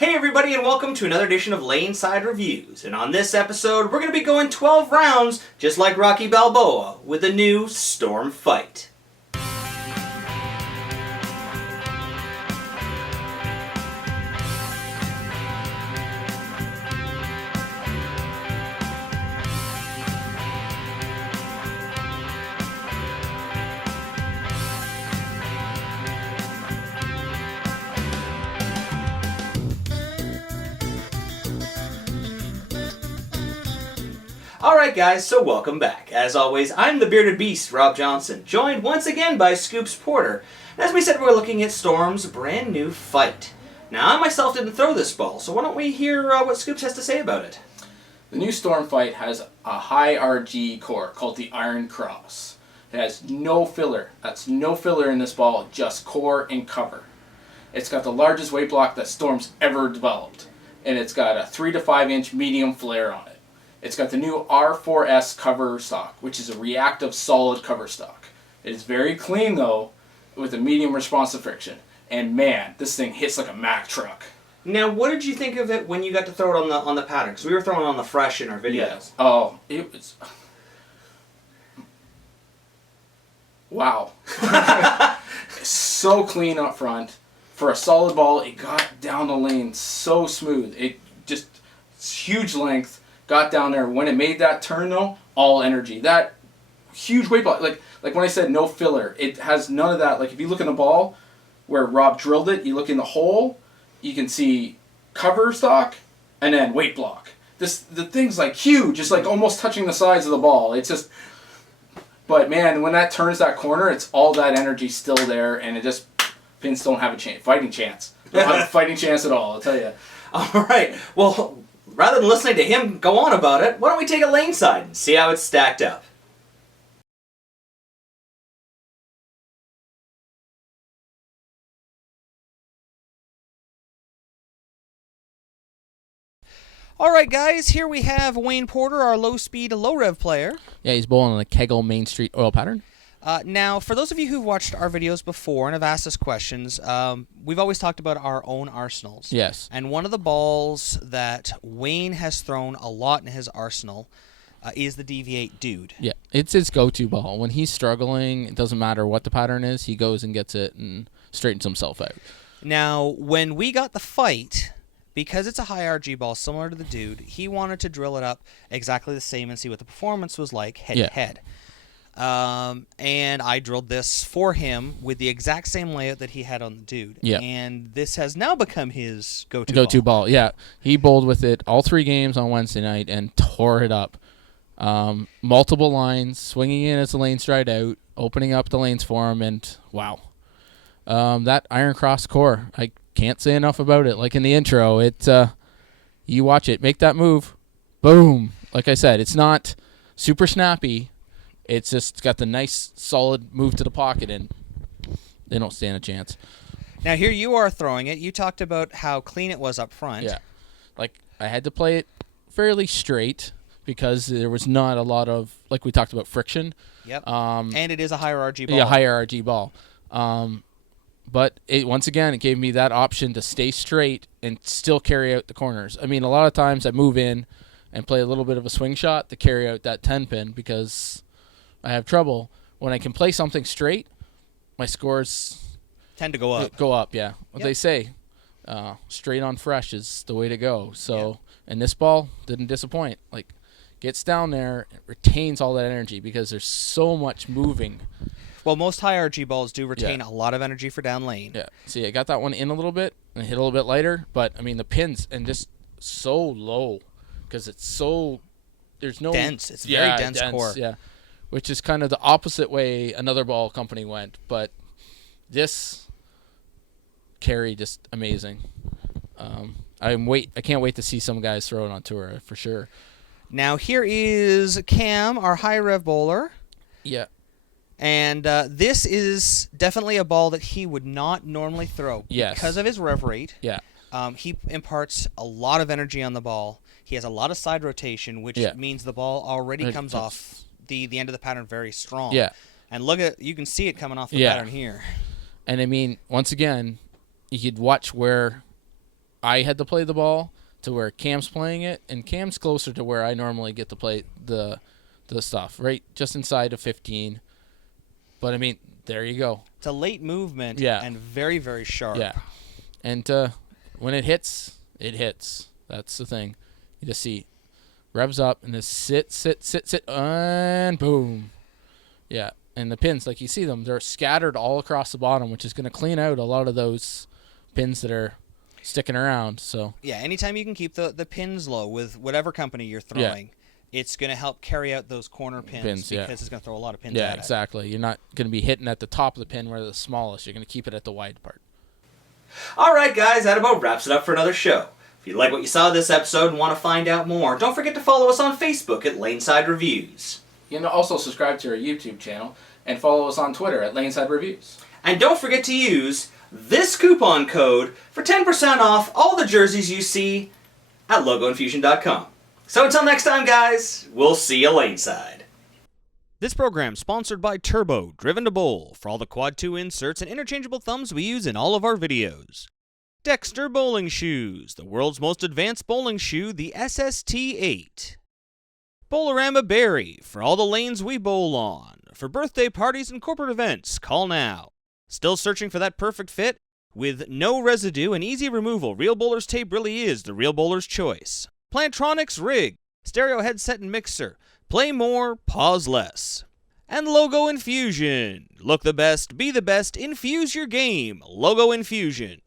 Hey everybody, and welcome to another edition of Laneside Reviews. And on this episode, we're going to be going 12 rounds, just like Rocky Balboa, with a new Storm fight. Alright guys, so welcome back. As always, I'm the Bearded Beast, Rob Johnson, joined once again by Scoops Porter. And as we said, we're looking at Storm's brand new fight. Now, I myself didn't throw this ball, so why don't we hear what Scoops has to say about it? The new Storm fight has a high RG core called the Iron Cross. It has no filler. That's no filler in this ball, just core and cover. It's got the largest weight block that Storm's ever developed, and it's got a 3 to 5 inch medium flare on it. It's got the new R4S cover stock, which is a reactive solid cover stock. It is very clean though, with a medium responsive friction. And man, this thing hits like a Mack truck. Now, what did you think of it when you got to throw it on the pattern? Because we were throwing it on the fresh in our videos. Yes. Oh, it was... Wow. So clean up front. For a solid ball, it got down the lane so smooth. It just, huge length. Got down there. When it made that turn though, all energy. That huge weight block, like when I said no filler, it has none of that. Like if you look in the ball where Rob drilled it, you look in the hole, you can see cover stock and then weight block. The thing's like huge, just like almost touching the sides of the ball. It's just, but man, when that turns that corner, it's all that energy still there, and it just, pins don't have a fighting chance. Don't have a fighting chance at all, I'll tell you. All right. Well, rather than listening to him go on about it, why don't we take a lane side and see how it's stacked up? Alright guys, here we have Wayne Porter, our low-speed, low-rev player. Yeah, he's bowling on the KEGEL Main Street oil pattern. Now, for those of you who've watched our videos before and have asked us questions, we've always talked about our own arsenals. Yes. And one of the balls that Wayne has thrown a lot in his arsenal is the DV8 Dude. Yeah, it's his go-to ball. When he's struggling, it doesn't matter what the pattern is, he goes and gets it and straightens himself out. Now, when we got the fight, because it's a high RG ball similar to the Dude, he wanted to drill it up exactly the same and see what the performance was like head-to-head. And I drilled this for him with the exact same layout that he had on the Dude. Yeah. And this has now become his go-to ball. Yeah. He bowled with it all 3 games on Wednesday night and tore it up. Multiple lines, swinging in as the lane stride out, opening up the lanes for him, and wow. That Iron Cross core, I can't say enough about it. Like in the intro, you watch it, make that move, boom. Like I said, it's not super snappy. It's just got the nice, solid move to the pocket, and they don't stand a chance. Now, here you are throwing it. You talked about how clean it was up front. Yeah. Like, I had to play it fairly straight because there was not a lot of, like we talked about, friction. Yep. And it is a higher RG ball. Yeah, higher RG ball. But once again, it gave me that option to stay straight and still carry out the corners. I mean, a lot of times I move in and play a little bit of a swing shot to carry out that 10-pin because I have trouble. When I can play something straight, my scores tend to go up. Yeah. What they say, straight on fresh is the way to go. So, and this ball didn't disappoint. Like, gets down there, it retains all that energy because there's so much moving. Well, most high RG balls do retain a lot of energy for down lane. Yeah. See, I got that one in a little bit and hit a little bit lighter, but I mean the pins and just so low because it's so there's no dense. It's very dense core. Yeah. Which is kind of the opposite way another ball company went, but this carry just amazing. I can't wait to see some guys throw it on tour for sure. Now here is Cam, our high rev bowler. Yeah. And this is definitely a ball that he would not normally throw because of his rev rate. Yeah. He imparts a lot of energy on the ball. He has a lot of side rotation, which means the ball already comes off the end of the pattern very strong. Yeah. And you can see it coming off the pattern here. And I mean, once again, you could watch where I had to play the ball to where Cam's playing it, and Cam's closer to where I normally get to play the stuff, right? Just inside of 15. But, I mean, there you go. It's a late movement and very, very sharp. Yeah. And when it hits, it hits. That's the thing. You just see revs up and just sit, and boom. Yeah. And the pins, like you see them, they're scattered all across the bottom, which is going to clean out a lot of those pins that are sticking around. So yeah, anytime you can keep the pins low with whatever company you're throwing, it's going to help carry out those corner pins because it's going to throw a lot of pins at it. Yeah, exactly. You're not going to be hitting at the top of the pin where they're the smallest. You're going to keep it at the wide part. All right, guys, that about wraps it up for another show. If you like what you saw this episode and want to find out more, don't forget to follow us on Facebook at Laneside Reviews. You can also subscribe to our YouTube channel and follow us on Twitter at Laneside Reviews. And don't forget to use this coupon code for 10% off all the jerseys you see at logoinfusion.com. So until next time, guys, we'll see you Laneside. This program sponsored by Turbo, Driven to Bowl, for all the Quad 2 inserts and interchangeable thumbs we use in all of our videos. Dexter Bowling Shoes, the world's most advanced bowling shoe, the SST-8. Bowlerama Berry, for all the lanes we bowl on. For birthday parties and corporate events, call now. Still searching for that perfect fit? With no residue and easy removal, Real Bowler's Tape really is the Real Bowler's choice. Plantronics Rig, stereo headset and mixer. Play more, pause less. And Logo Infusion. Look the best, be the best, infuse your game. Logo Infusion.